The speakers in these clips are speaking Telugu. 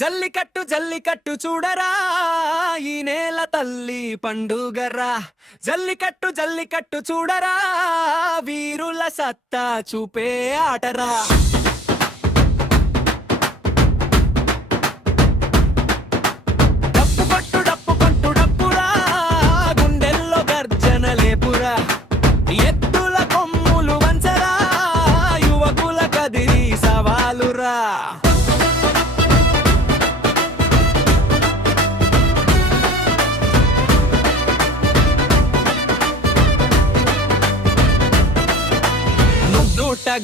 జల్లికట్టు జల్లికట్టు చూడరా ఈ నేల తల్లి పండుగరా. జల్లికట్టు జల్లికట్టు చూడరా వీరుల సత్తా చూపే ఆటరా. డప్పు కొట్టు డప్పు కొట్టు డప్పురా గుండెల్లో గర్జన లేపురా. ఎత్తుల కొమ్ములు వంచరా యువకుల కదిరి సవాలురా.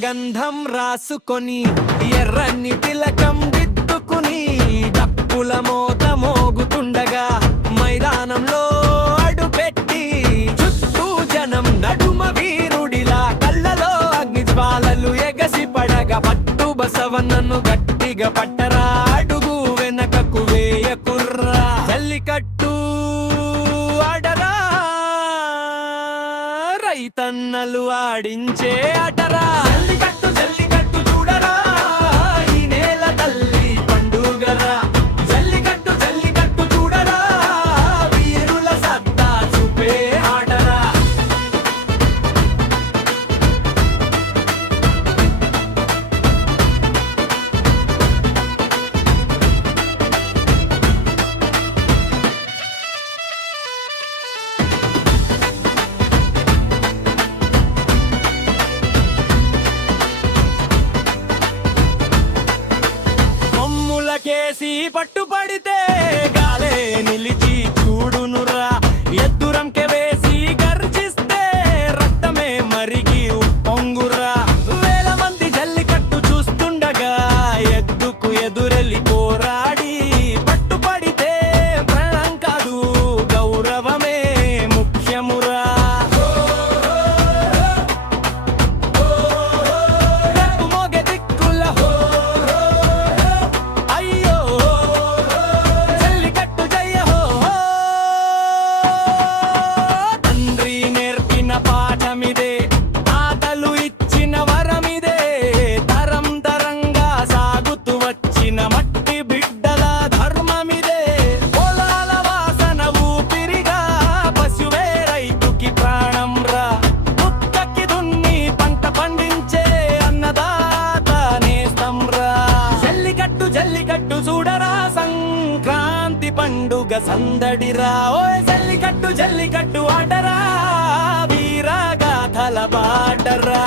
గంధం రాసుకొని ఎర్రని తిలకం దిద్దుకుని డప్పుల మోత మోగుతుండగా మైదానంలో అడుపెట్టి చుట్టూ జనం నడుమ వీరుడిలా కళ్ళలో అగ్ని జ్వాలలు ఎగసి పడగా పట్టు బసవన్నను గట్టిగా పట్టరా అడుగు వెనకకు వేయకుర్రా. జల్లికట్టు ఆడరా రైతన్నలు ఆడించే ఆటరా. జల్లికట్టు జల్లికట్టు చూడరా ఈ నేల తల్లి పండుగరా. జల్లికట్టు జల్లికట్టు చూడరా వీరుల సత్తా చూపే ఆటరా. కేసి పట్టుపడితే గాలే నిలిచి చూడునురా. ఎద్దురంకె వేసి గర్జిస్తే రక్తమే మరిగి ఉప్పొంగురా. వేల మంది జల్లికట్టు చూస్తుండగా ఎద్దుకు ఎదురెళ్ళి పోరాడి పట్టుపడితే ప్రాణం కాదు గౌరవమే ముఖ్యమురా. ఆటలు ఇచ్చిన వరమిదే తరం తరంగా సాగుతూ వచ్చిన మట్టి బిడ్డల ధర్మమిదే. పొలాల వాసన ఊపిరిగా పశువే రైతుకి ప్రాణం రా. పుట్టకి దున్ని పంట పండించే అన్నదాత నేస్తం రా. జల్లికట్టు జల్లికట్టు చూడరా సంక్రాంతి పండుగ సందడిరా. ఓయ్ జల్లికట్టు జల్లికట్టు ఆటరా వీరగాథల బాటరా.